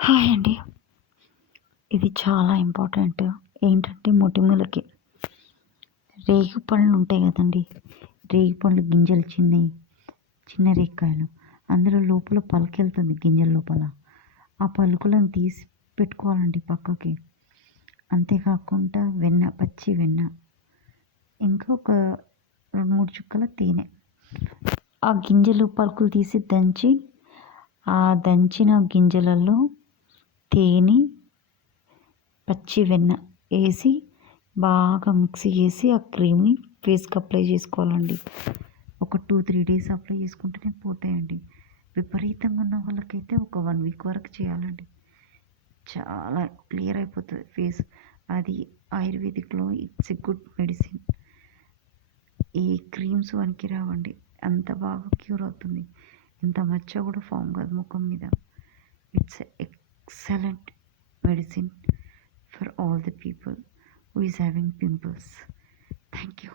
Hi అండి. ఇది చాలా ఇంపార్టెంట్. ఏంటంటే మొటిమలకి రేగిపళ్ళు ఉంటాయి కదండీ! రేగిపళ్ళు గింజలు చిన్నయి, చిన్న రేగికాయలు. అందులో లోపల పలుకెళ్తుంది గింజల లోపల. ఆ పలుకులను తీసి పెట్టుకోవాలండి పక్కకి. అంతేకాకుండా వెన్న, పచ్చి వెన్న, ఇంకా ఒక 2, 3 చుక్కల తేనె. ఆ గింజలు పలుకులు తీసి దంచి, ఆ దంచిన గింజలలో తేనె, పచ్చి వెన్న వేసి బాగా మిక్సీ చేసి ఆ క్రీమ్‌ని ఫేస్‌కి అప్లై చేసుకోవాలండి. ఒక 2, 3 డేస్ అప్లై చేసుకుంటేనే పోతాయండి. విపరీతంగా ఉన్న వాళ్ళకైతే ఒక 1 వీక్ వరకు చేయాలండి. చాలా క్లియర్ అయిపోతది ఫేస్. అది ఆయుర్వేదిక్‌లో ఇట్స్ ఎ గుడ్ మెడిసిన్. ఏ క్రీమ్స్ పనికిరావండి. అంత బాగా క్యూర్ అవుతుంది. ఇంత మచ్చ కూడా ఫామ్ కాదు ముఖం మీద. It's excellent medicine for all the people who is having pimples. Thank you.